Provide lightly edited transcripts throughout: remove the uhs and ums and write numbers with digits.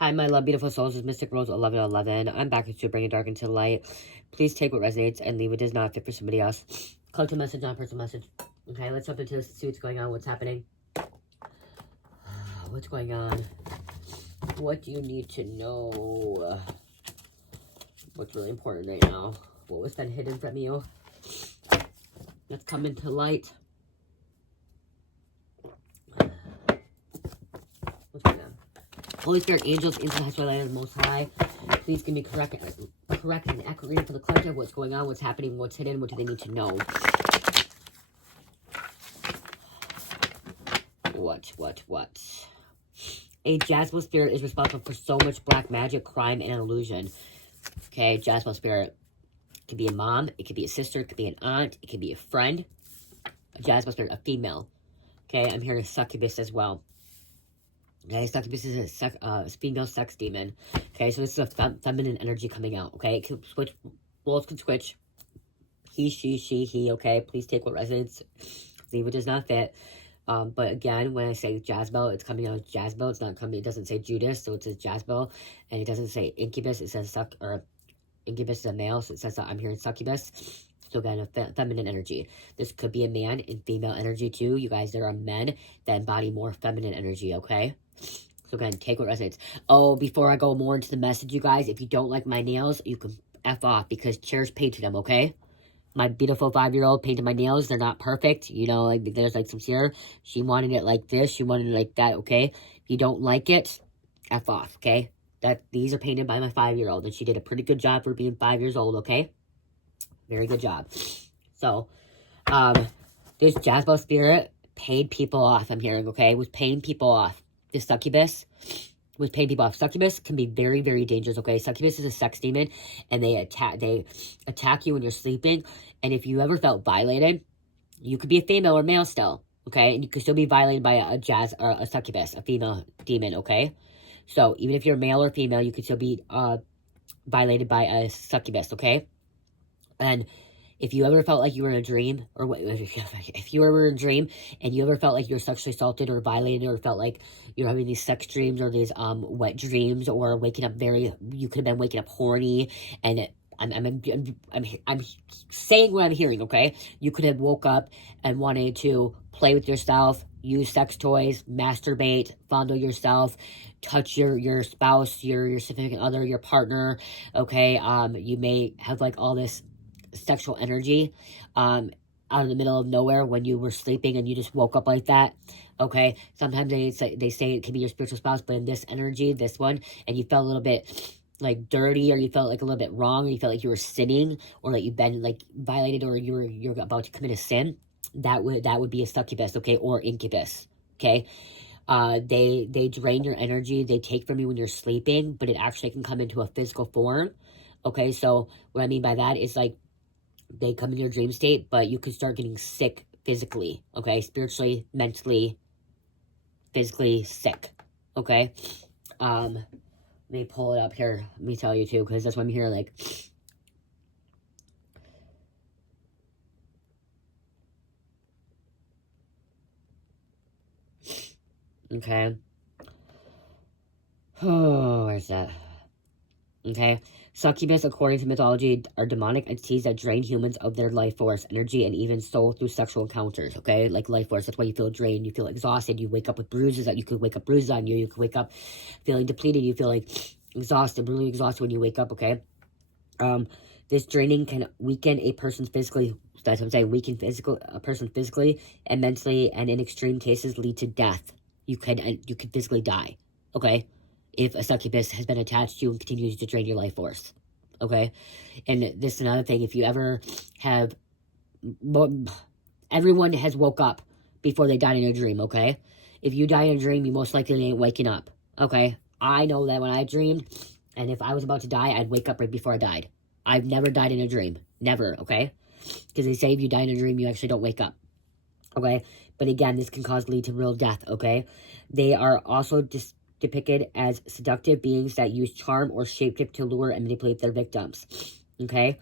Hi, my love, beautiful souls. It's Mystic Rose 1111. I'm back to bring it dark into light. Please take what resonates and leave what does not fit for somebody else. Collect a message, not a personal message. Okay, let's jump into this, see what's going on, what's happening. What's going on? What do you need to know? What's really important right now? What was been hidden from you? Let's come into light. What's going on? Holy Spirit, angels, into the land of the Most High. Please give me correct and accurate reading for the collective. What's going on? What's happening? What's hidden? What do they need to know? What? A Jezebel spirit is responsible for so much black magic, crime, and illusion. Okay, Jezebel spirit. It could be a mom. It could be a sister. It could be an aunt. It could be a friend. A Jezebel spirit, a female. Okay, I'm hearing a succubus as well. Okay, succubus is a female sex demon. Okay, so this is a feminine energy coming out. Okay, it can switch. Roles can switch. He, she, he. Okay, please take what resonates. Leave what does not fit. But again, when I say Jezebel, it's coming out as Jezebel. It's not coming. It doesn't say Judas, so it says Jezebel, and it doesn't say incubus. It says incubus is a male, so it says I'm hearing succubus. So again, a feminine energy. This could be a man in female energy too. You guys, there are men that embody more feminine energy. Okay. So again, take what resonates. Oh, before I go more into the message, you guys, if you don't like my nails, you can F off because Cherish painted them, okay? My beautiful 5-year-old painted my nails. They're not perfect. You know, like there's like some here. She wanted it like this. She wanted it like that, okay? If you don't like it, F off, okay? These are painted by my 5-year-old, and she did a pretty good job for being 5 years old, okay? Very good job. So, this Jezebel spirit paid people off, I'm hearing, okay? Was paying people off. This succubus was paying people off. Succubus can be very, very dangerous, okay? Succubus is a sex demon, and they attack you when you're sleeping. And if you ever felt violated, you could be a female or male still, okay? And you could still be violated by a succubus, a female demon, okay? So even if you're male or female, you could still be violated by a succubus, okay? And if you ever felt like you were in a dream, or if you were in a dream and you ever felt like you were sexually assaulted or violated, or felt like you're having these sex dreams or these wet dreams, or waking up you could have been waking up horny, and I'm saying what I'm hearing, okay? You could have woke up and wanted to play with yourself, use sex toys, masturbate, fondle yourself, touch your spouse, your significant other, your partner, okay? You may have like all this sexual energy out in the middle of nowhere when you were sleeping and you just woke up like that, okay? Sometimes they say it can be your spiritual spouse, but in this energy, this one, and you felt a little bit like dirty, or you felt like a little bit wrong, or you felt like you were sinning, or that you've been like violated, or you're about to commit a sin, that would be a succubus, okay? Or incubus, okay? They drain your energy, they take from you when you're sleeping, but it actually can come into a physical form, okay? So what I mean by that is like they come in your dream state, but you could start getting sick physically, okay? Spiritually, mentally, physically sick, okay? Let me pull it up here. Let me tell you too, because that's what I'm here like. Okay. Oh, where's that? Okay. Succubus, according to mythology, are demonic entities that drain humans of their life force, energy, and even soul through sexual encounters, okay? Like life force, that's why you feel drained, you feel exhausted, you wake up with bruises, that you could wake up bruises on you, you could wake up feeling depleted, you feel like exhausted, really exhausted when you wake up, okay? This draining can weaken a person's physically, that's what I'm saying, weaken a person physically and mentally, and in extreme cases lead to death. You could physically die, okay? If a succubus has been attached to you and continues to drain your life force, okay? And this is another thing, if you ever have, everyone has woke up before they died in a dream, okay? If you die in a dream, you most likely ain't waking up, okay? I know that when I dreamed, and if I was about to die, I'd wake up right before I died. I've never died in a dream. Never, okay? Because they say if you die in a dream, you actually don't wake up, okay? But again, this can lead to real death, okay? They are also depicted as seductive beings that use charm or shapeshift to lure and manipulate their victims, okay?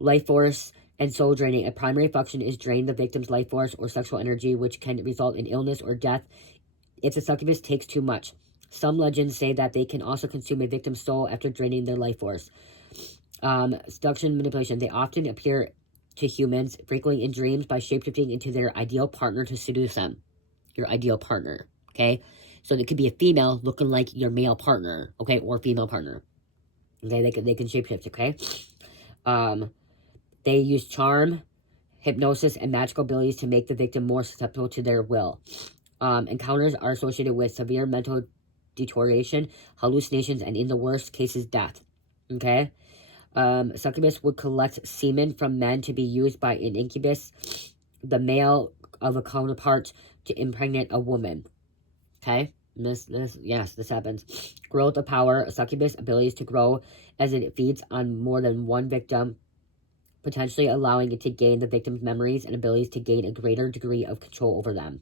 Life force and soul draining. A primary function is drain the victim's life force or sexual energy, which can result in illness or death if the succubus takes too much. Some legends say that they can also consume a victim's soul after draining their life force. Seduction, manipulation. They often appear to humans, frequently in dreams, by shapeshifting into their ideal partner to seduce them. Your ideal partner, okay? So it could be a female looking like your male partner, okay, or female partner. Okay, they can shapeshift, okay? They use charm, hypnosis, and magical abilities to make the victim more susceptible to their will. Encounters are associated with severe mental deterioration, hallucinations, and in the worst cases, death. Okay? Succubus would collect semen from men to be used by an incubus, the male of a counterpart, to impregnate a woman. Okay? This happens. Growth of power. A succubus abilities to grow as it feeds on more than one victim, potentially allowing it to gain the victim's memories and abilities to gain a greater degree of control over them.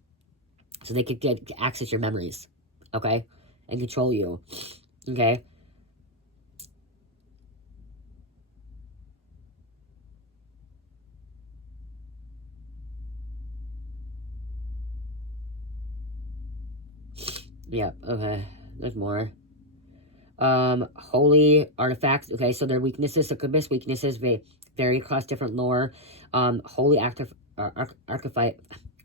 So they could access your memories, okay? And control you, okay? Yeah, okay. There's more. Holy artifacts. Okay, so their weaknesses, succubus weaknesses vary across different lore. Holy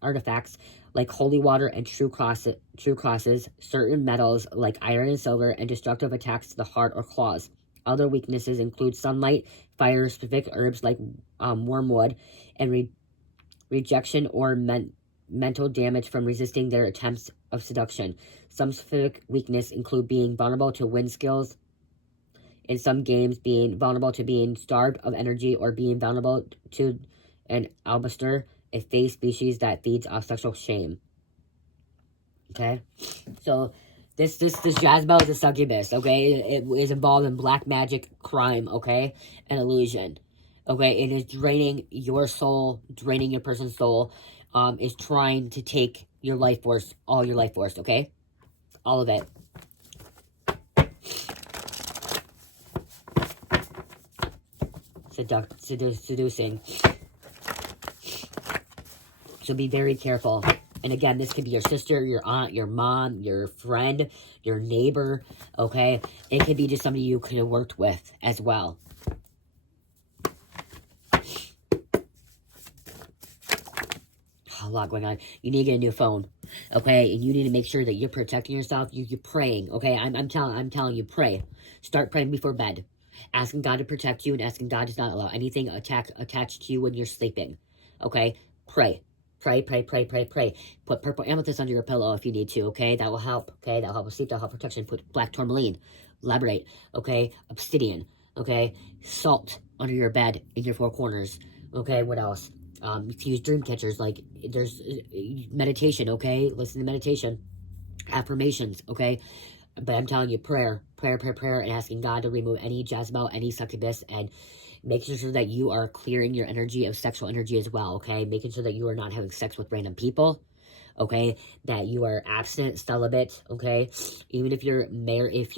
artifacts like holy water and true crosses, certain metals like iron and silver, and destructive attacks to the heart or claws. Other weaknesses include sunlight, fire, specific herbs like wormwood, and rejection or mental damage from resisting their attempts of seduction. Some specific weaknesses include being vulnerable to wind skills in some games, being vulnerable to being starved of energy, or being vulnerable to an albaster, a face species that feeds off sexual shame. Okay? So, this Jezebel is a succubus, okay? It is involved in black magic, crime, okay? And illusion. Okay? It is draining your soul, draining your person's soul, is trying to take your life force, all your life force, okay? All of it. Seducing. So be very careful. And again, this could be your sister, your aunt, your mom, your friend, your neighbor, okay? It could be just somebody you could have worked with as well. A lot going on. You need to get a new phone, okay? And you need to make sure that you're protecting yourself. You're praying, okay? I'm telling you, pray. Start praying before bed. Asking God to protect you and asking God to not allow anything attached to you when you're sleeping, okay? Pray. Pray. Put purple amethyst under your pillow if you need to, okay? That will help, okay? That will help with sleep, that will help protection. Put black tourmaline, labradorite, okay? Obsidian, okay? Salt under your bed in your four corners, okay? What else? You can use dream catchers, like, there's meditation, okay? Listen to meditation. Affirmations, okay? But I'm telling you, prayer, and asking God to remove any Jezebel, any succubus, and making sure that you are clearing your energy of sexual energy as well, okay? Making sure that you are not having sex with random people, okay? That you are abstinent, celibate, okay? Even if you're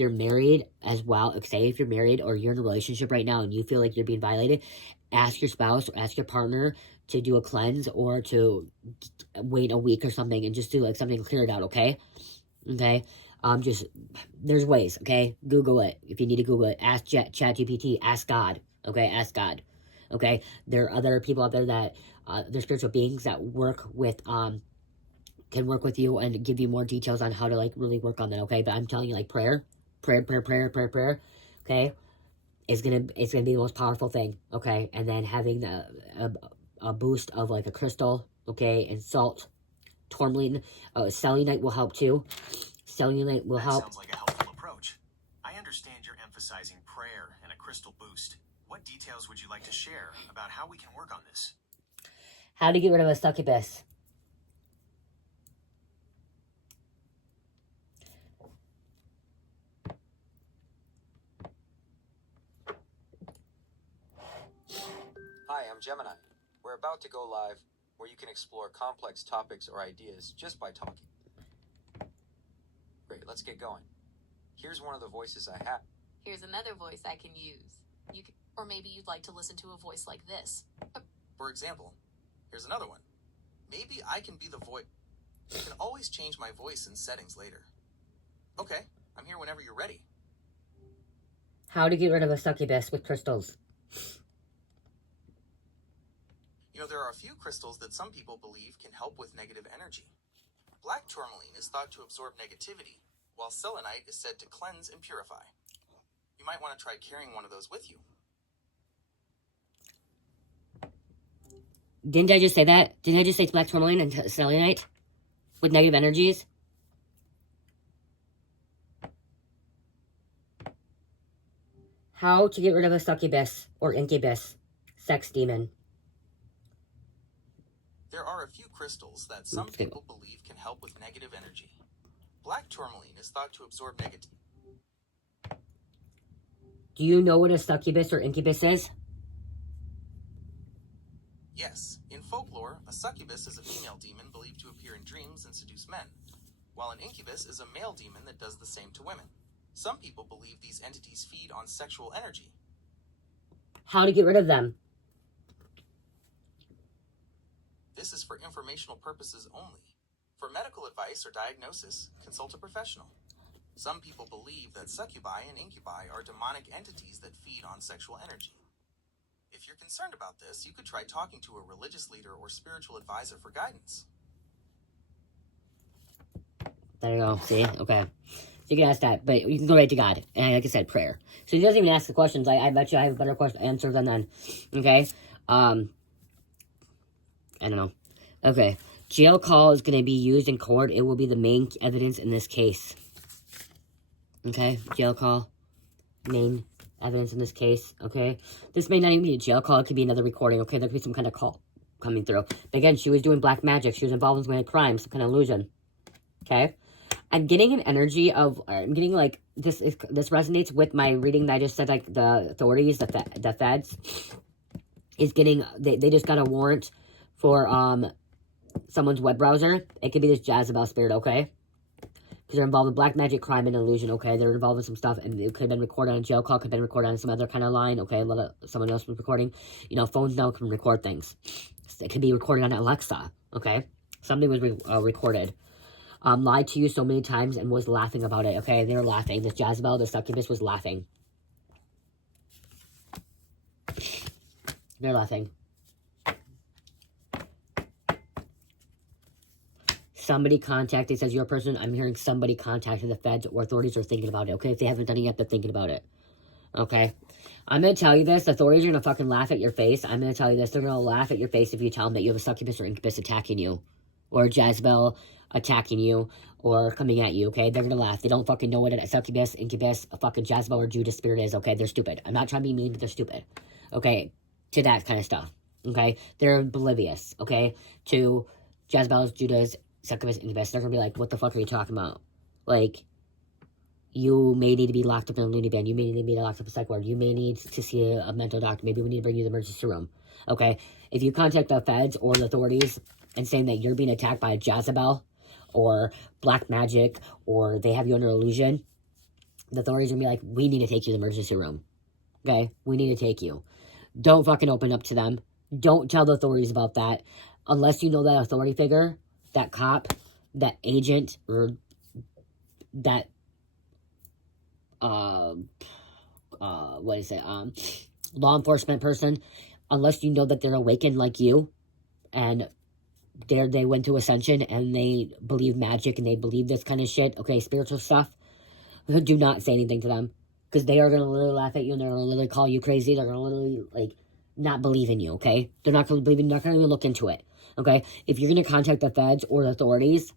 married as well, say if you're married or you're in a relationship right now and you feel like you're being violated, ask your spouse or ask your partner to do a cleanse or to wait a week or something and just do like something to clear it out, okay? Okay? There's ways, okay? Google it. If you need to Google it, ask ChatGPT, ask God, okay? Ask God, okay? There are other people out there that, they're spiritual beings that work with, can work with you and give you more details on how to, like, really work on that, okay? But I'm telling you, like, prayer, okay? It's gonna be the most powerful thing, okay? And then having a boost of, like, a crystal, okay? And salt, tourmaline, selenite will help, too. Cellulite will help. Sounds like a helpful approach. I understand you're emphasizing prayer and a crystal boost. What details would you like to share about how we can work on this? How to get rid of a succubus. Hi, I'm Gemini. We're about to go live where you can explore complex topics or ideas just by talking. Great, let's get going. Here's one of the voices I have. Here's another voice I can use. Or maybe you'd like to listen to a voice like this. For example, here's another one. Maybe I can be the voice. I can always change my voice in settings later. Okay, I'm here whenever you're ready. How to get rid of a succubus with crystals. You know, there are a few crystals that some people believe can help with negative energy. Black tourmaline is thought to absorb negativity, while selenite is said to cleanse and purify. You might want to try carrying one of those with you. Didn't I just say that? Didn't I just say it's black tourmaline and selenite? With negative energies? How to get rid of a succubus or incubus sex demon. There are a few crystals that some people believe can help with negative energy. Black tourmaline is thought to absorb negative. Do you know what a succubus or incubus is? Yes, in folklore, a succubus is a female demon believed to appear in dreams and seduce men, while an incubus is a male demon that does the same to women. Some people believe these entities feed on sexual energy. How to get rid of them. This is for informational purposes only. For medical advice or diagnosis, consult a professional. Some people believe that succubi and incubi are demonic entities that feed on sexual energy. If you're concerned about this, you could try talking to a religious leader or spiritual advisor for guidance. There you go. See? Okay. So you can ask that, but you can go right to God. And like I said, prayer. So he doesn't even ask the questions. I bet you I have a better question answer than then. Okay? I don't know. Okay. Jail call is going to be used in court. It will be the main evidence in this case. Okay? Jail call. Main evidence in this case. Okay? This may not even be a jail call. It could be another recording. Okay? There could be some kind of call coming through. But again, she was doing black magic. She was involved in some kind of crime. Some kind of illusion. Okay? I'm getting an energy of, I'm getting like, this resonates with my reading that I just said, like, the authorities, the feds, is getting, they just got a warrant for, someone's web browser. It could be this Jezebel spirit, okay? Because they're involved in black magic, crime, and illusion, okay? They're involved in some stuff, and it could have been recorded on a jail call, could have been recorded on some other kind of line, okay? Someone else was recording. You know, phones now can record things. It could be recorded on Alexa, okay? Something was recorded. Lied to you so many times and was laughing about it, okay? They were laughing. This Jezebel, the succubus, was laughing. They're laughing. Somebody contacted, says your person, I'm hearing somebody contacted the feds or authorities are thinking about it, okay? If they haven't done it yet, they're thinking about it, okay? I'm going to tell you this. Authorities are going to fucking laugh at your face. I'm going to tell you this. They're going to laugh at your face if you tell them that you have a succubus or incubus attacking you. Or Jezebel attacking you or coming at you, okay? They're going to laugh. They don't fucking know what a succubus, incubus, a fucking Jezebel or Judas spirit is, okay? They're stupid. I'm not trying to be mean, but they're stupid, okay? To that kind of stuff, okay? They're oblivious, okay? To Jezebel's, Judas, succubus, incubus. They're going to be like, what the fuck are you talking about? Like, you may need to be locked up in a loony bin. You may need to be locked up in a psych ward. You may need to see a mental doctor. Maybe we need to bring you to the emergency room, okay? If you contact the feds or the authorities and saying that you're being attacked by a Jezebel or black magic or they have you under illusion, the authorities are going to be like, we need to take you to the emergency room, okay? We need to take you. Don't fucking open up to them. Don't tell the authorities about that unless you know that authority figure, that cop, that agent, or that, law enforcement person, unless you know that they're awakened like you and they went to Ascension and they believe magic and they believe this kind of shit, okay, spiritual stuff, do not say anything to them. Because they are going to literally laugh at you and they're going to literally call you crazy. They're going to literally, like, not believe in you, okay? They're not going to believe in you. They're not going to even look into it, okay? If you're going to contact the feds or the authorities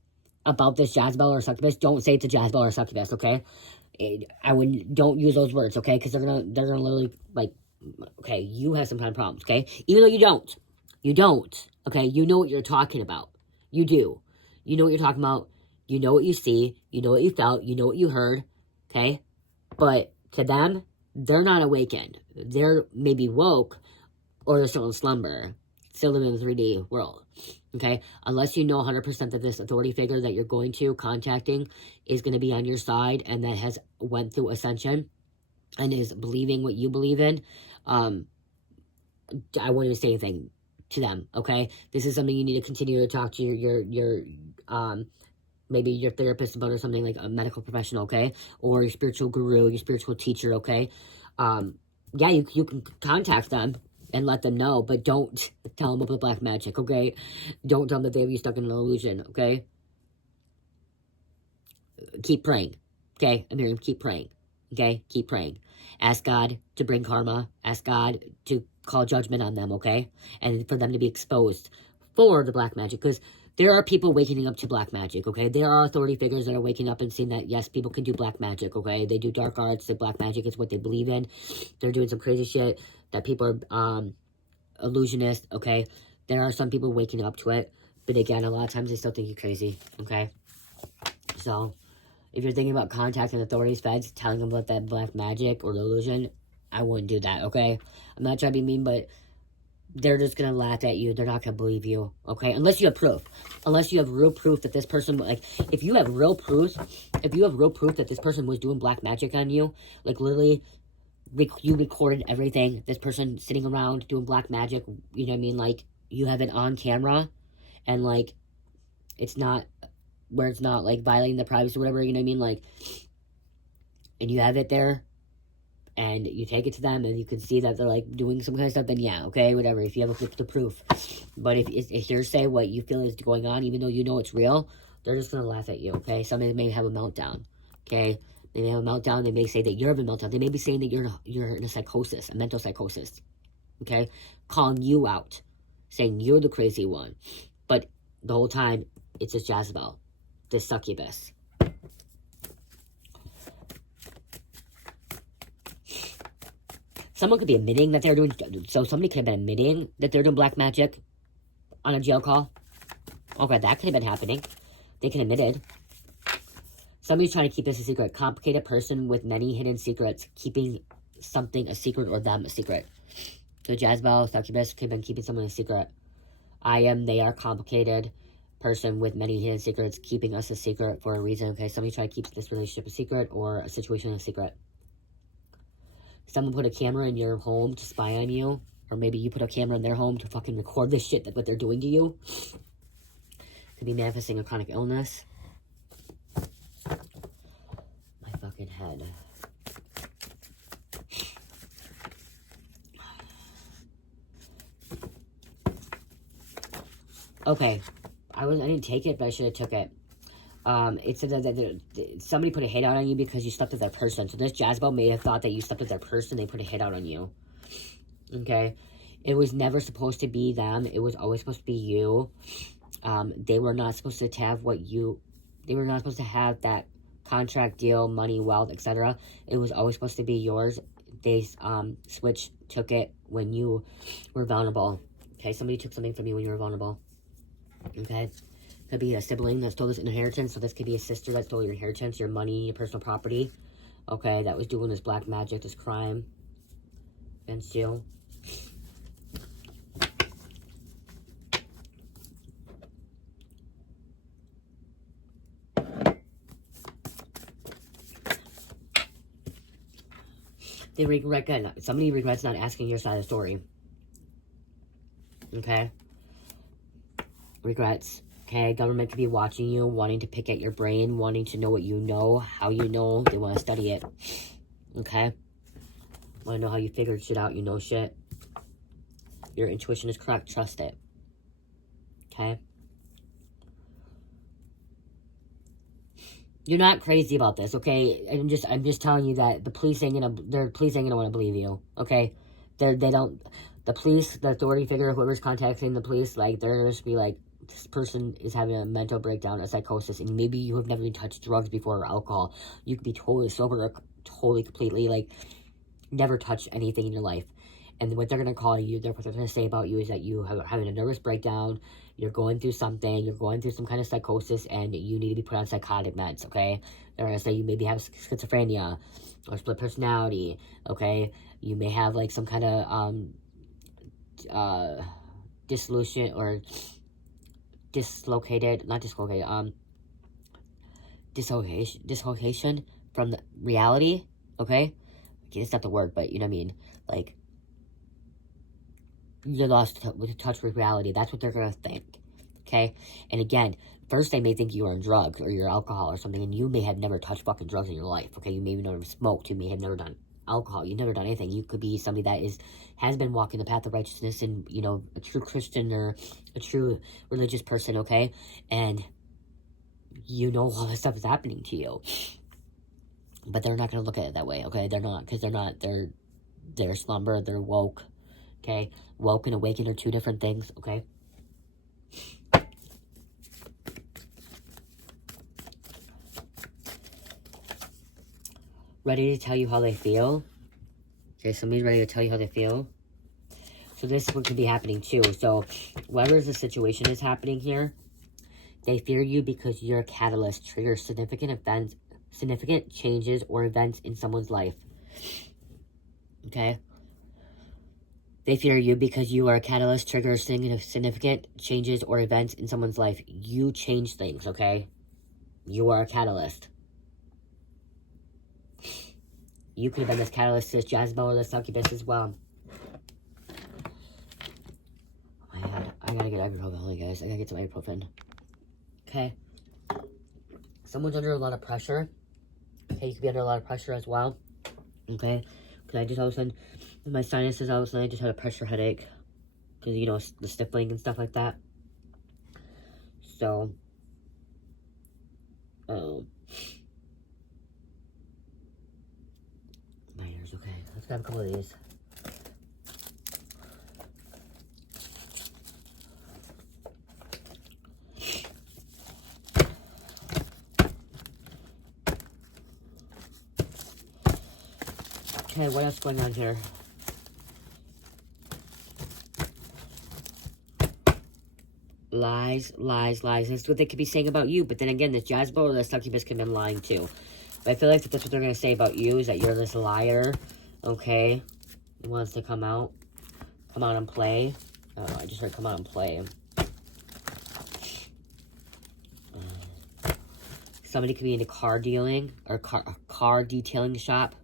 about this Jezebel or succubus, don't say it's a Jezebel or succubus, okay? Don't use those words, okay? Because they're going to literally, like, okay, you have some kind of problems, okay? Even though you don't. You don't, okay? You know what you're talking about. You do. You know what you're talking about. You know what you see. You know what you felt. You know what you heard, okay? But to them, they're not awakened. They're maybe woke or they're still in slumber. Still living in the 3D world, okay? Unless you know 100% that this authority figure that you're going to, contacting, is going to be on your side and that has went through Ascension and is believing what you believe in, I wouldn't say anything to them, okay? This is something you need to continue to talk to your maybe your therapist about or something, like a medical professional, okay? Or your spiritual guru, your spiritual teacher, okay? Yeah, you can contact them and let them know, but don't tell them about black magic, okay? Don't tell them that they have you stuck in an illusion, okay? Keep praying, okay? Miriam, keep praying, okay? Keep praying. Ask God to bring karma. Ask God to call judgment on them, okay? And for them to be exposed for the black magic, because there are people waking up to black magic, okay? There are authority figures that are waking up and seeing that, yes, people can do black magic, okay? They do dark arts, the black magic is what they believe in. They're doing some crazy shit that people are illusionist, okay? There are some people waking up to it, but again, a lot of times they still think you're crazy, okay? So, if you're thinking about contacting authorities, feds, telling them about that black magic or the illusion, I wouldn't do that, okay? I'm not trying to be mean, but they're just gonna laugh at you. They're not gonna believe you, okay? Unless you have proof. Unless you have real proof that this person, like, if you have real proof that this person was doing black magic on you, like, literally, you recorded everything, this person sitting around doing black magic, you know what I mean? Like, you have it on camera, and, like, it's not, where it's not, like, violating the privacy or whatever, you know what I mean? Like, and you have it there, and you take it to them, and you can see that they're, like, doing some kind of stuff, then yeah, okay, whatever, if you have the proof. But if it's hearsay, what you feel is going on, even though you know it's real, they're just gonna laugh at you, okay? Somebody may have a meltdown, okay? They may have a meltdown, they may say that you're having a meltdown, they may be saying that you're in a psychosis, a mental psychosis, okay? Calling you out, saying you're the crazy one. But the whole time, it's just Jezebel, this succubus. Someone could be admitting that they're doing, so somebody could have been admitting that they're doing black magic on a jail call. Okay, that could have been happening. They can admit it. Somebody's trying to keep this a secret. Complicated person with many hidden secrets, keeping something a secret or them a secret. So Jezebel, succubus, could have been keeping someone a secret. They are complicated person with many hidden secrets, keeping us a secret for a reason. Okay, somebody try to keep this relationship a secret or a situation a secret. Someone put a camera in your home to spy on you, or maybe you put a camera in their home to fucking record this shit, that what they're doing to you. Could be manifesting a chronic illness. My fucking head. Okay, I didn't take it, but I should have took it. It said that somebody put a hit out on you because you slept with that person. So this Jezebel may have thought that you slept with their person. They put a hit out on you. Okay? It was never supposed to be them. It was always supposed to be you. They were not supposed to have they were not supposed to have that contract deal, money, wealth, etc. It was always supposed to be yours. They, took it when you were vulnerable. Okay? Somebody took something from you when you were vulnerable. Okay? Could be a sibling that stole this inheritance. So this could be a sister that stole your inheritance, your money, your personal property. Okay, that was doing this black magic, this crime against you. Somebody regrets not asking your side of the story. Okay? Regrets. Okay, government could be watching you, wanting to pick at your brain, wanting to know what you know, how you know, they want to study it. Okay? Want to know how you figured shit out, you know shit. Your intuition is correct, trust it. Okay? You're not crazy about this, okay? I'm just telling you that the police ain't gonna want to believe you, okay? The police, the authority figure, whoever's contacting the police, like, they're gonna just be like, this person is having a mental breakdown, a psychosis, and maybe you have never even touched drugs before or alcohol. You could be totally sober or totally, completely, like, never touched anything in your life. And what they're going to call you, what they're going to say about you is that you are having a nervous breakdown, you're going through something, you're going through some kind of psychosis, and you need to be put on psychotic meds, okay? They're going to say you maybe have schizophrenia or split personality, okay? You may have, like, some kind of dissolution or dislocated dislocation from the reality, okay? It's not the word, but you know what I mean, like, you're lost with touch with reality. That's what they're gonna think, okay? And again, first they may think you are on drugs or you're alcohol or something, and you may have never touched fucking drugs in your life, okay? You may have never smoked, you may have never done alcohol, you've never done anything. You could be somebody that has been walking the path of righteousness and, you know, a true Christian or a true religious person, okay? And you know all this stuff is happening to you. But they're not going to look at it that way, okay? They're not, because they're slumber, they're woke, okay? Woke and awakened are two different things, okay? Ready to tell you how they feel? Okay, somebody's ready to tell you how they feel. So this one could be happening too. So whatever the situation is happening here, they fear you because you're a catalyst, trigger significant changes or events in someone's life. Okay? They fear you because you are a catalyst, trigger significant changes or events in someone's life. You change things, okay? You are a catalyst. You could have been this catalyst, this Jezebel, or this succubus as well. Oh my god, I gotta get ibuprofen, guys. I gotta get some ibuprofen. Okay. Someone's under a lot of pressure. Okay, you could be under a lot of pressure as well. Okay? Because I just all of a sudden, my sinuses, all of a sudden, I just had a pressure headache. Because, you know, the sniffling and stuff like that. So, my ears, okay. Let's grab a couple of these. Okay, what else going on here? Lies, lies, lies. That's what they could be saying about you. But then again, this Jezebel or the succubus could have been lying too. But I feel like that's what they're going to say about you, is that you're this liar. Okay? It wants to come out. Come out and play. Oh, I just heard come out and play. Somebody could be into car dealing. Or car detailing shop.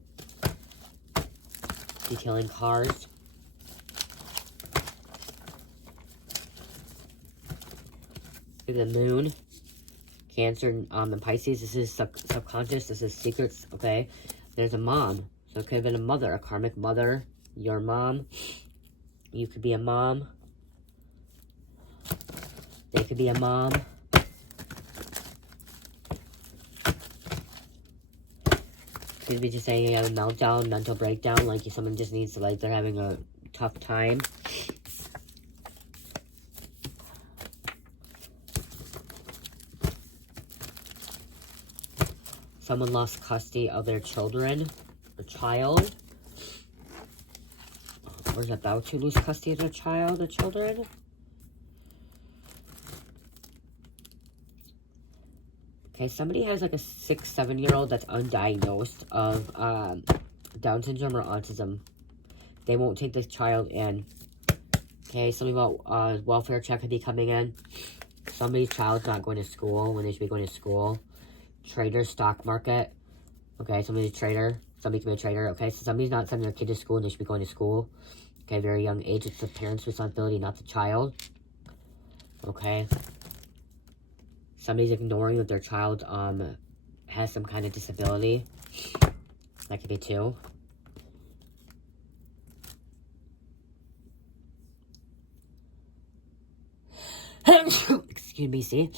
Detailing cars. The moon, Cancer, and Pisces. This is subconscious. This is secrets. Okay, there's a mom, so it could have been a mother, a karmic mother. Your mom. You could be a mom. They could be a mom. Could be just saying you have a meltdown, mental breakdown, like someone just needs to, like, they're having a tough time. Someone lost custody of their children, a child. Or is about to lose custody of their child, the children. Okay, somebody has like a 6-7-year-old that's undiagnosed of Down syndrome or autism. They won't take this child in. Okay, something about welfare check could be coming in. Somebody's child's not going to school when they should be going to school. Trader, stock market. Okay, somebody's a trader. Somebody can be a trader. Okay, so somebody's not sending their kid to school and they should be going to school. Okay, very young age. It's the parent's responsibility, not the child. Okay. Somebody's ignoring that their child has some kind of disability. That could be too. Excuse me, see?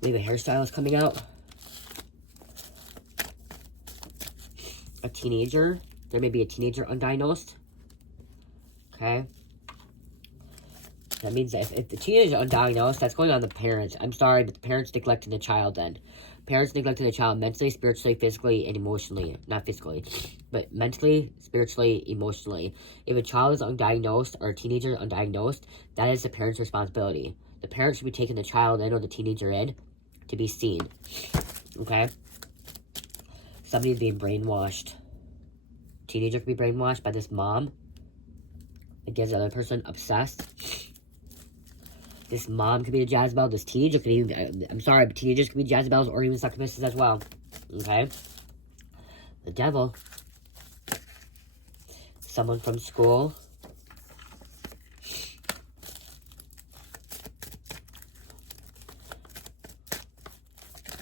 Maybe a hairstylist coming out. A teenager. There may be a teenager undiagnosed. Okay. That means that if the teenager is undiagnosed, that's going on the parents. I'm sorry, but the parents neglecting the child then. Parents neglecting the child mentally, spiritually, physically, and emotionally. Not physically, but mentally, spiritually, emotionally. If a child is undiagnosed or a teenager undiagnosed, that is the parent's responsibility. The parent should be taking the child in or the teenager in to be seen. Okay? Somebody's being brainwashed. Teenager could be brainwashed by this mom. Against the other person, obsessed. This mom could be a Jezebel. This teenager could even, I'm sorry, but teenagers could be Jezebels or even succubuses as well. Okay? The devil. someone from school.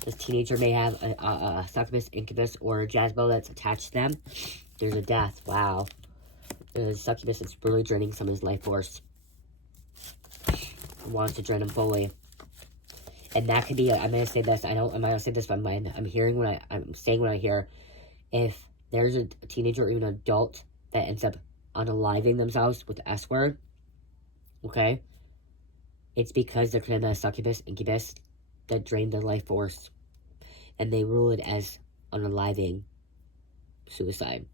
This teenager may have a succubus, incubus, or a Jezebel that's attached to them. There's a death. Wow. There's a succubus that's really draining some of his life force. Wants to drain him fully. And that could be, I'm going to say this, I might not say this, but I'm hearing I'm saying what I hear. If there's a teenager or even an adult that ends up unaliving themselves with the S word, okay, it's because they're kind of a succubus, incubus that drained their life force. And they rule it as unaliving suicide.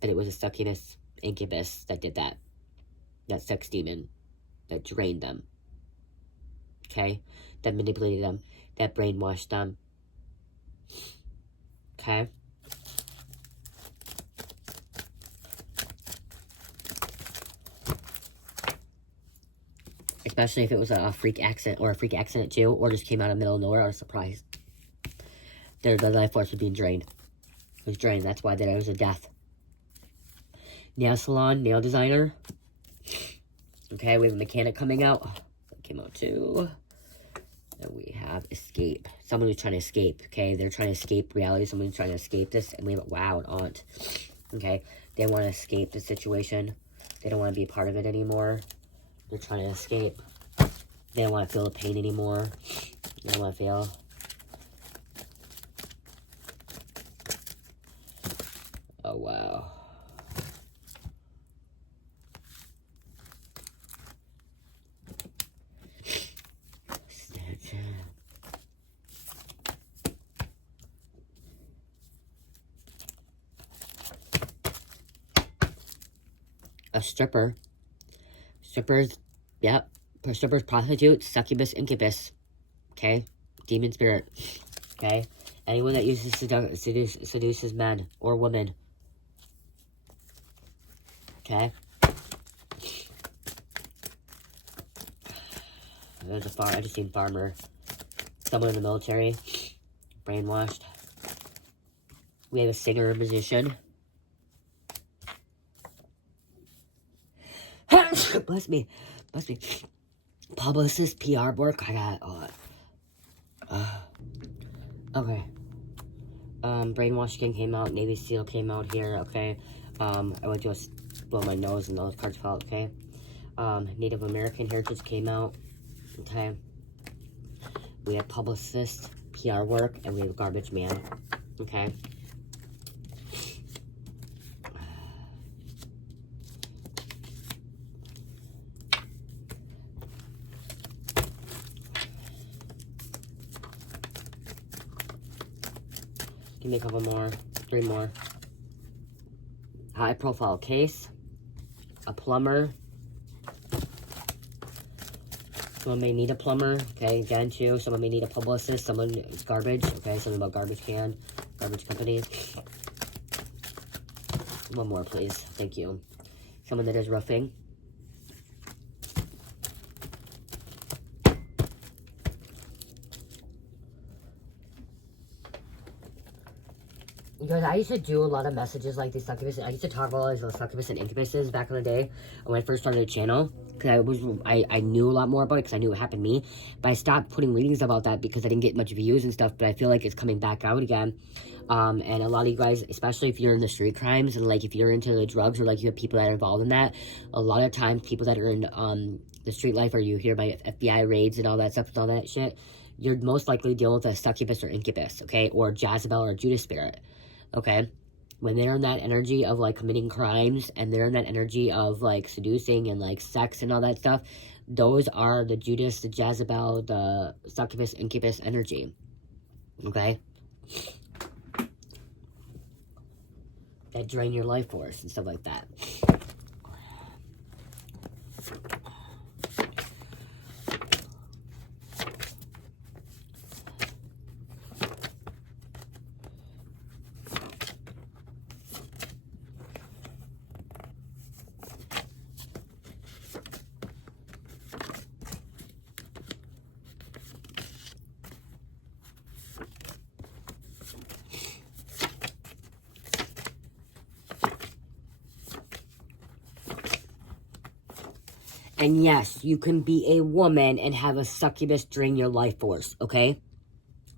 But it was a succubus, incubus that did that. That sex demon that drained them. Okay? That manipulated them. That brainwashed them. Okay? Especially if it was a freak accident, or a freak accident too, or just came out of the middle of nowhere. I was surprised. Their life force was being drained. It was drained. That's why there was a death. Nail salon, nail designer. Okay, we have a mechanic coming out. That came out too. And we have escape. Someone who's trying to escape. Okay, they're trying to escape reality. Someone who's trying to escape this. And we have, wow, an aunt. Okay, they want to escape the situation. They don't want to be a part of it anymore. They're trying to escape. They don't want to feel the pain anymore. They don't want to feel. Oh, wow. A stripper. Strippers, yep. Strippers, prostitutes, succubus, incubus. Okay? Demon spirit. Okay? Anyone that uses seduces men or women. Okay? There's a I just seen farmer. Someone in the military. Brainwashed. We have a singer, a musician. Bless me. Bless me. Publicist, PR work. I got okay. Brainwash King came out. Navy SEAL came out here. Okay. I went to just blow my nose and those cards fell out. Okay. Native American Heritage came out. Okay. We have publicist, PR work, and we have garbage man. Okay. Give me a couple more. 3 more. High profile case. A plumber. Someone may need a plumber. Okay, again too. Someone may need a publicist. Someone is garbage. Okay, something about garbage can. Garbage company. One more, please. Thank you. Someone that is roofing. You guys, I used to do a lot of messages like these succubus. I used to talk about those succubus and incubuses back in the day when I first started the channel. Because I knew a lot more about it because I knew it happened to me. But I stopped putting readings about that because I didn't get much views and stuff. But I feel like it's coming back out again. And a lot of you guys, especially if you're in the street crimes and like if you're into the drugs or like you have people that are involved in that, a lot of times people that are in the street life or you hear about FBI raids and all that stuff and all that shit, you're most likely dealing with a succubus or incubus, okay? Or Jezebel or Judas spirit. Okay, when they're in that energy of like committing crimes and they're in that energy of like seducing and like sex and all that stuff, those are the Judas, the Jezebel, the succubus, incubus energy. Okay, that drain your life force and stuff like that. And yes, you can be a woman and have a succubus drain your life force, okay?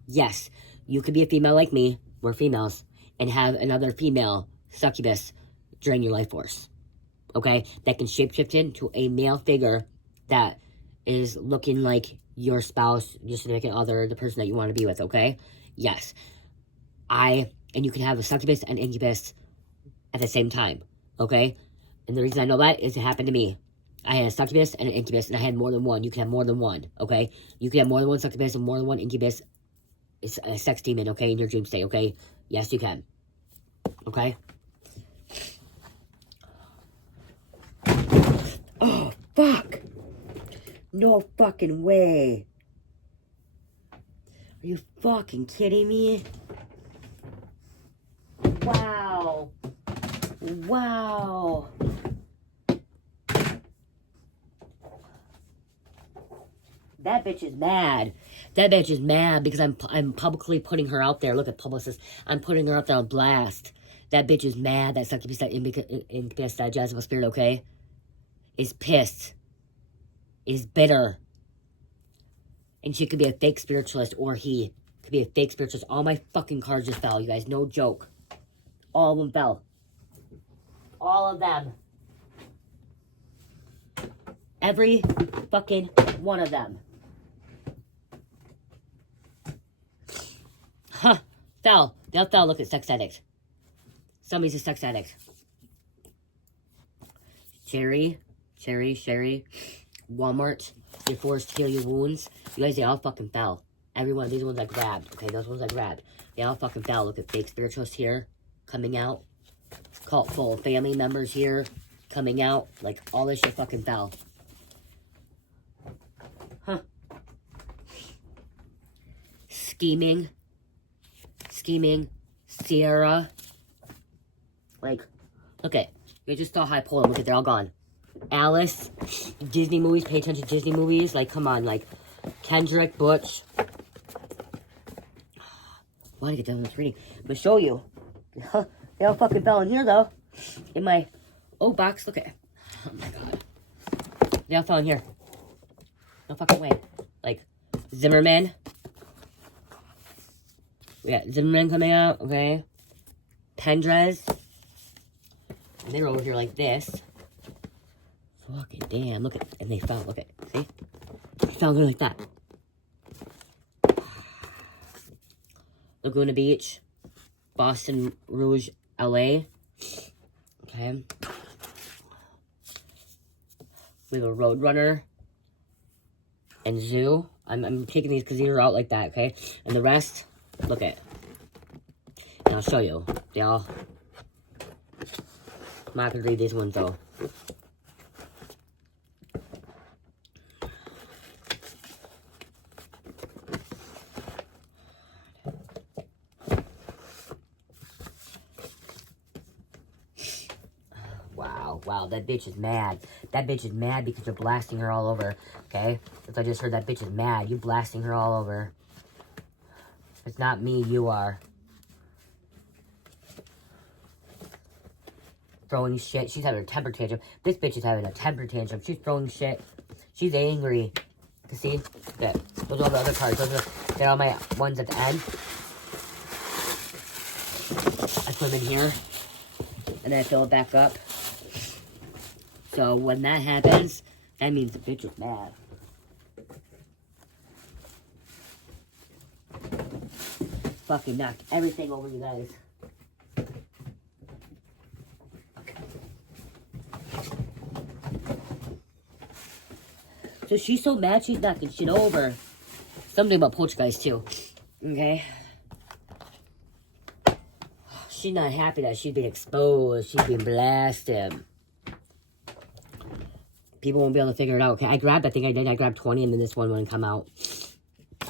Yes, you could be a female like me, we're females, and have another female succubus drain your life force, okay? That can shapeshift into a male figure that is looking like your spouse, your significant other, the person that you want to be with, okay? Yes. And you can have a succubus and incubus at the same time, okay? And the reason I know that is it happened to me. I had a succubus and an incubus, and I had more than one. You can have more than one, okay? You can have more than one succubus and more than one incubus. It's a sex demon, okay, in your dream state, okay? Yes, you can. Okay? Oh, fuck! No fucking way! Are you fucking kidding me? Wow! Wow! That bitch is mad. That bitch is mad because I'm publicly putting her out there. Look at publicist. I'm putting her out there on blast. That bitch is mad. That succubus, that incubus, that Jezebel spirit, okay? Is pissed. Is bitter. And she could be a fake spiritualist, or he could be a fake spiritualist. All my fucking cards just fell, you guys. No joke. All of them fell. All of them. Every fucking one of them. Huh. Fell. They all fell. Look at sex addict. Somebody's a sex addict. Sherry. Walmart. You're forced to heal your wounds. You guys, they all fucking fell. Every one of these ones I grabbed. Okay, those ones I grabbed. They all fucking fell. Look at fake spiritualists here. Coming out. Cult full of family members here. Coming out. Like, all this shit fucking fell. Huh. Scheming. Sierra. Like, look at. You just saw how I pulled them. Look at, they're all gone. Alice. Disney movies. Pay attention to Disney movies. Like, come on. Like, Kendrick, Butch. I want to get done with this reading. I'm going to show you. They all fucking fell in here, though. In my box. Look at. Oh, my God. They all fell in here. No fucking way. Like, Zimmerman. We got Zimmerman coming out, okay? Pendrez. And they're over here like this. Fucking damn, look at, and they fell, look at, see? They fell like that. Laguna Beach. Boston Rouge, LA. Okay. We have a Roadrunner. And Zoo. I'm taking these because these are out like that, okay? And the rest, look at. And I'll show you. They all. I'm not going to read these ones, though. Wow, that bitch is mad. That bitch is mad because you're blasting her all over, okay? If I just heard that bitch is mad, you blasting her all over. It's not me, you are. Throwing shit. She's having a temper tantrum. This bitch is having a temper tantrum. She's throwing shit. She's angry. You see? That. Those are all the other cards. They're all my ones at the end. I put them in here. And then I fill it back up. So when that happens, that means the bitch is mad. Fucking knocked everything over, you guys. So she's so mad she's knocking shit over. Something about poltergeist too. Okay? She's not happy that she's been exposed. She's been blasted. People won't be able to figure it out. Okay, I grabbed, I think I did. I grabbed 20 and then this one wouldn't come out.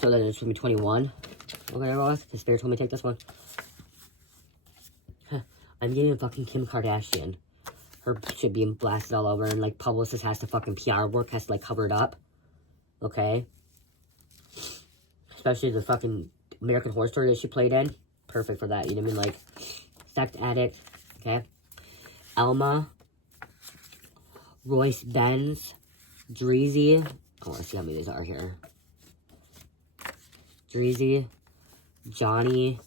So then it's going to be 21. Whatever it was. The spirit told me to take this one. Huh. I'm getting a fucking Kim Kardashian. Her shit being blasted all over. And like publicist has to fucking PR work. Has to like cover it up. Okay. Especially the fucking American Horror Story that she played in. Perfect for that. You know what I mean? Like, sex addict. Okay. Elma. Royce Benz. Dreezy. I want to see how many these are here. Dreezy, Johnny,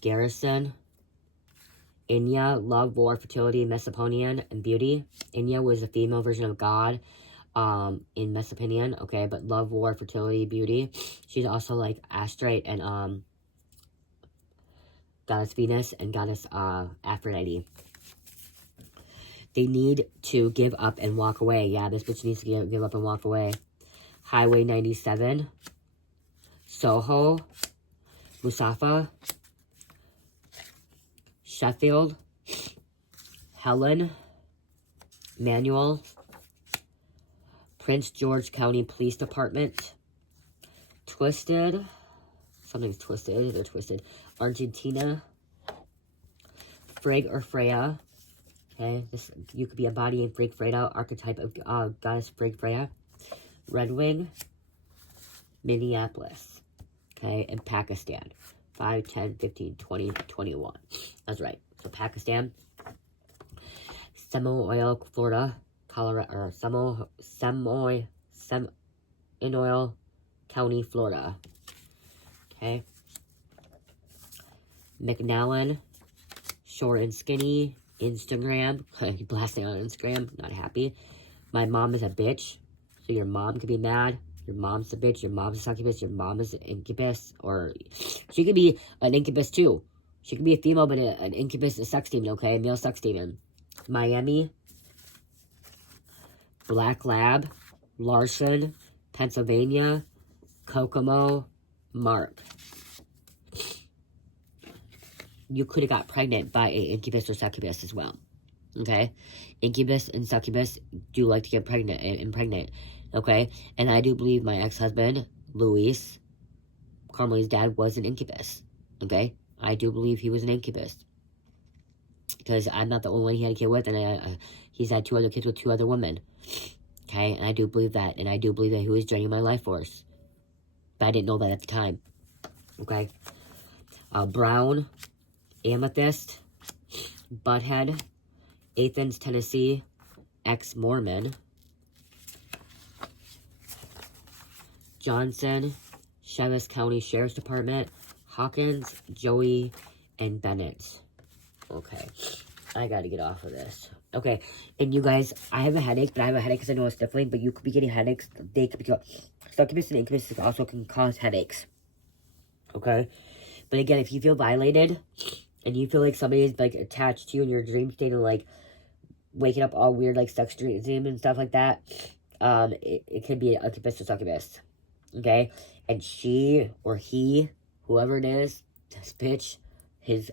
Garrison, Inya, love, war, fertility, Mesopotamian, and beauty. Inya was a female version of God in Mesopotamian, okay, but love, war, fertility, beauty. She's also like Astrite and Goddess Venus and Goddess Aphrodite. They need to give up and walk away. Yeah, this bitch needs to give up and walk away. Highway 97, Soho, Musafa, Sheffield, Helen, Manuel, Prince George County Police Department, Twisted, something's twisted, they're twisted, Argentina, Frigg or Freya, okay, this, you could be embodying Frigg Freya, archetype of Goddess Frigg Freya, Red Wing, Minneapolis, okay, and Pakistan, 5, 10, 15, 20, 21, that's right, so Pakistan, Seminole, Florida, Colorado, or Seminole County, Florida, okay, McNallen, short and skinny, Instagram, blasting on Instagram, not happy, my mom is a bitch, so your mom could be mad, your mom's a bitch, your mom's a succubus, your mom is an incubus, or she could be an incubus too, she could be a female, but an incubus, a sex demon, okay, male sex demon, Miami, Black Lab, Larson, Pennsylvania, Kokomo, Mark. You could have got pregnant by a incubus or succubus as well. Okay? Incubus and succubus do like to get pregnant and impregnate. Okay? And I do believe my ex-husband, Luis, Carmelita's dad, was an incubus. Okay? I do believe he was an incubus. Because I'm not the only one he had a kid with, and he's had 2 other kids with 2 other women. Okay? And I do believe that. And I do believe that he was draining my life force. But I didn't know that at the time. Okay? Brown, Amethyst, Butthead, Athens, Tennessee, ex-Mormon, Johnson, Cheves County Sheriff's Department, Hawkins, Joey, and Bennett. Okay, I gotta get off of this. Okay, and you guys, I have a headache, but I have a headache because I know it's stifling, but you could be getting headaches. They could be, succubus and incubus also can cause headaches. Okay? But again, if you feel violated, and you feel like somebody is, like, attached to you in your dream state and, like, waking up all weird, like, sex dreams and stuff like that, it could be an incubus or succubus. Okay? And she or he, whoever it is, this bitch, is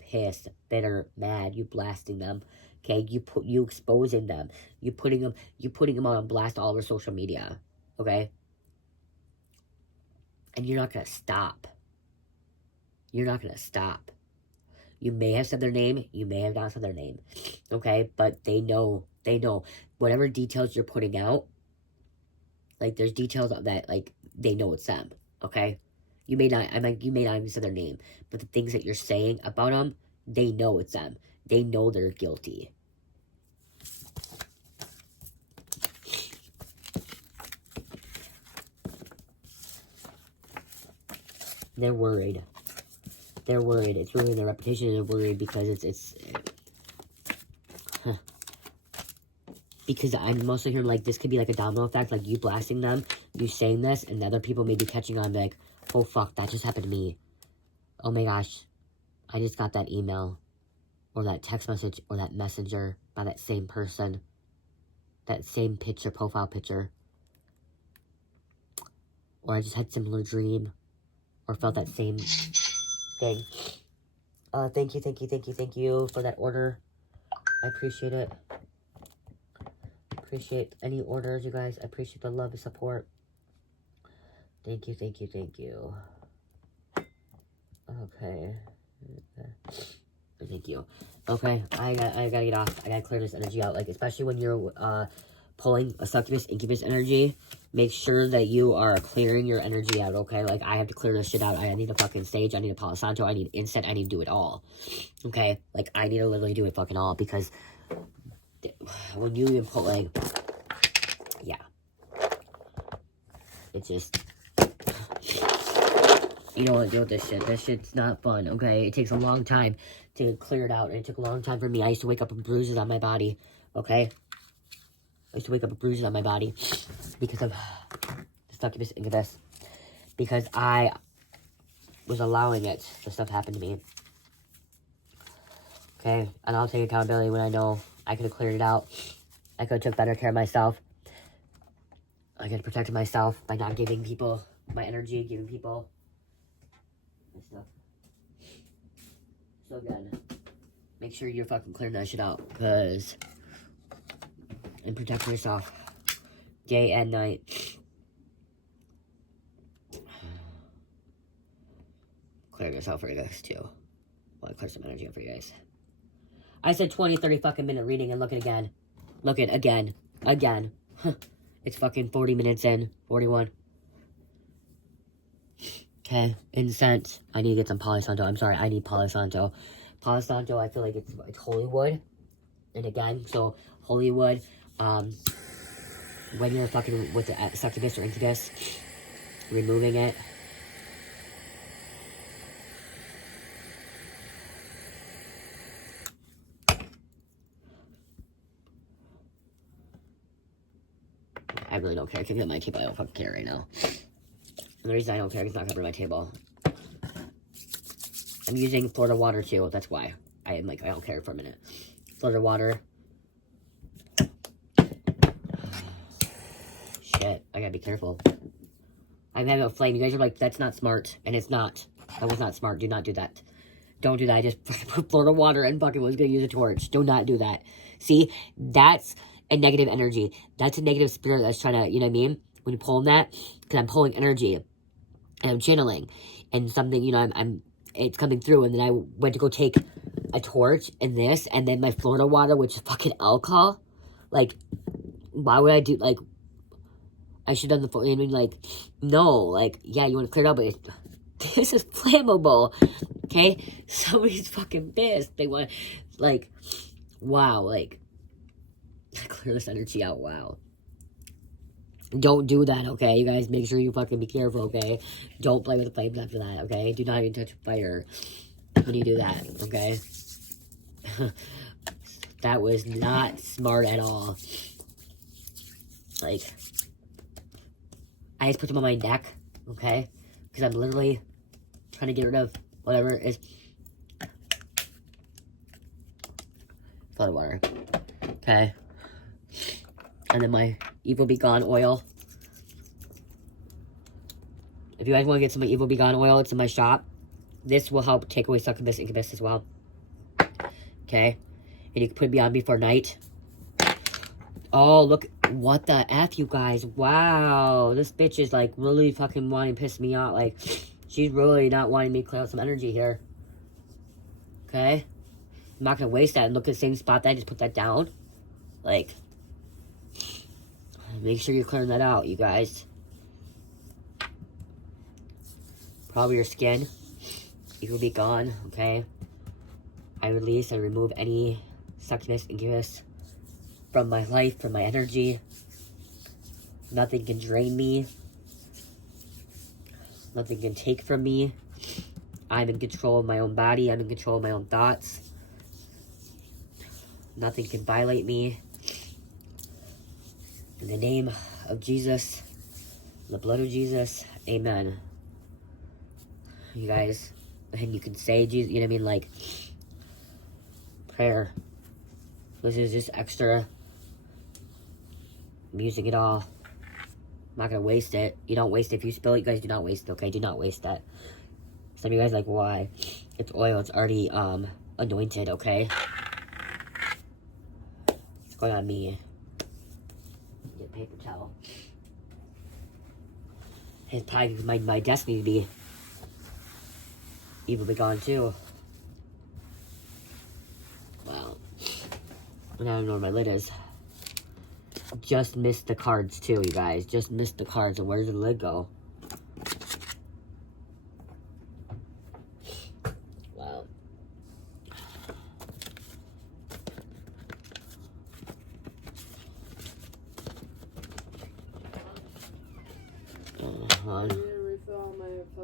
pissed, bitter, mad, you blasting them. Okay? You exposing them. You putting them on blast all over social media. Okay? And you're not gonna stop. You're not gonna stop. You may have said their name, you may have not said their name, okay? But they know, whatever details you're putting out, like, there's details of that, like, they know it's them, okay? You may not even say their name, but the things that you're saying about them, they know it's them. They know they're guilty. They're worried. They're worried. It's ruining their reputation, and they're worried because because I'm mostly hearing, like, this could be like a domino effect, like you blasting them, you saying this, and other people may be catching on, like, oh fuck, that just happened to me. Oh my gosh, I just got that email, or that text message, or that messenger by that same person, that same picture, profile picture, or I just had a similar dream, or felt that same thing. Thank you for that order. I appreciate it. Appreciate any orders, you guys. I appreciate the love and support. Thank you. Okay. Thank you. Okay, I gotta get off. I gotta clear this energy out. Like, especially when you're pulling a succubus, incubus energy, make sure that you are clearing your energy out, okay? Like, I have to clear this shit out. I need a fucking stage. I need a Palo Santo. I need incense. I need to do it all. Okay? Like, I need to literally do it fucking all because when you even put, like, yeah. It's just, you don't want to deal with this shit. This shit's not fun, okay? It takes a long time to clear it out, and it took a long time for me. I used to wake up with bruises on my body, okay? I used to wake up with bruises on my body because of the succubus incubus. Because I was allowing it. The stuff happened to me. Okay? And I'll take accountability when I know I could have cleared it out. I could have took better care of myself. I could have protected myself by not giving people my energy, giving people my stuff. So again, make sure you're fucking clearing that shit out. Because... and protect yourself. Day and night. Clear yourself for you guys too. Well, I clear some energy up for you guys. I said 20, 30 fucking minute reading and look at again. Look at again. Again. It's fucking 40 minutes in. 41. Okay. Incense. I need to get some Palo Santo. I'm sorry. I need Palo Santo. Palo Santo, I feel like it's holy wood. And again, so holy wood. When you're fucking with the succubus or incubus, removing it. I really don't care. I can get my table. I don't fucking care right now. And the reason I don't care is it's not covering my table. I'm using Florida water too. That's why. I don't care for a minute. Florida water. Shit. I gotta be careful. I'm having a flame. You guys are like, that's not smart. And it's not. That was not smart. Do not do that. Don't do that. I just put Florida water and fucking was gonna use a torch. Do not do that. See? That's a negative energy. That's a negative spirit that's trying to, you know what I mean? When you're pulling that, because I'm pulling energy and I'm channeling and something, you know, it's coming through. And then I went to go take a torch and this, and then my Florida water, which is fucking alcohol. Like, why would I do, like, I should have done the, I mean, like, no, like, yeah, you want to clear it up, but this is flammable, okay? Somebody's fucking pissed. They want, like, wow, like, clear this energy out, wow. Don't do that, okay? You guys, make sure you fucking be careful, okay? Don't play with the flames after that, okay? Do not even touch fire when you do that, okay? That was not smart at all. Like, I just put them on my neck, okay? Because I'm literally trying to get rid of whatever is flood water, okay? And then my Evil Be Gone oil. If you guys want to get some Evil Be Gone oil, it's in my shop. This will help take away succubus, incubus as well. Okay? And you can put me on before night. Oh, look. What the F, you guys. Wow. This bitch is, like, really fucking wanting to piss me out. Like, she's really not wanting me to clear out some energy here. Okay? I'm not going to waste that and look at the same spot that I just put that down. Like, make sure you're clearing that out, you guys. Probably your skin. It will be gone, okay? I release and remove any succubus, incubus from my life, from my energy. Nothing can drain me. Nothing can take from me. I'm in control of my own body. I'm in control of my own thoughts. Nothing can violate me. In the name of Jesus, the blood of Jesus, amen. You guys, and you can say Jesus, you know what I mean, like, prayer. This is just extra. I'm using it all. I'm not gonna waste it. You don't waste it. If you spill it, you guys do not waste it, okay? Do not waste that. Some of you guys are like, why? It's oil. It's already anointed, okay? It's going on me. Get paper towel. It's probably my destiny to be evil be gone too. Wow. And I don't know where my lid is. Just missed the cards too, you guys. Just missed the cards. And where's the lid go? Wow.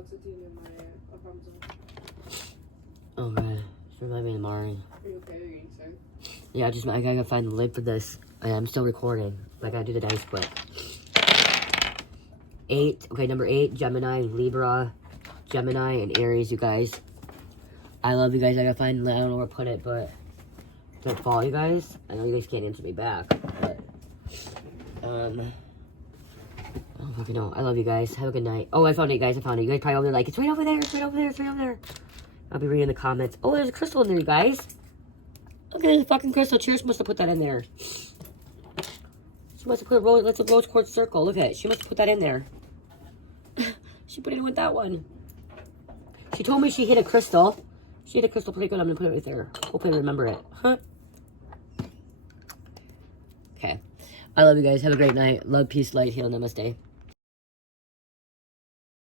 tiene my Alfonso. Okay. Just remind me tomorrow. Are you okay? Are you getting sick? Yeah, I gotta find the link for this. I'm still recording. I gotta do the dice quick. 8. Okay, number 8, Gemini, Libra, Gemini, and Aries, you guys. I love you guys. I gotta find, I don't know where to put it, but don't fall, you guys. I know you guys can't answer me back, but, I don't fucking know. I love you guys. Have a good night. Oh, I found it, guys. I found it. You guys probably over there like, it's right over there. It's right over there. It's right over there. I'll be reading the comments. Oh, there's a crystal in there, you guys. Look at this fucking crystal. Cheers must have put that in there. She must have put a rose quartz circle. Look at it. She must have put that in there. She put it in with that one. She told me she hit a crystal. She hit a crystal pretty good. I'm going to put it right there. Hopefully I remember it. Huh? Okay. I love you guys. Have a great night. Love, peace, light, heal, namaste.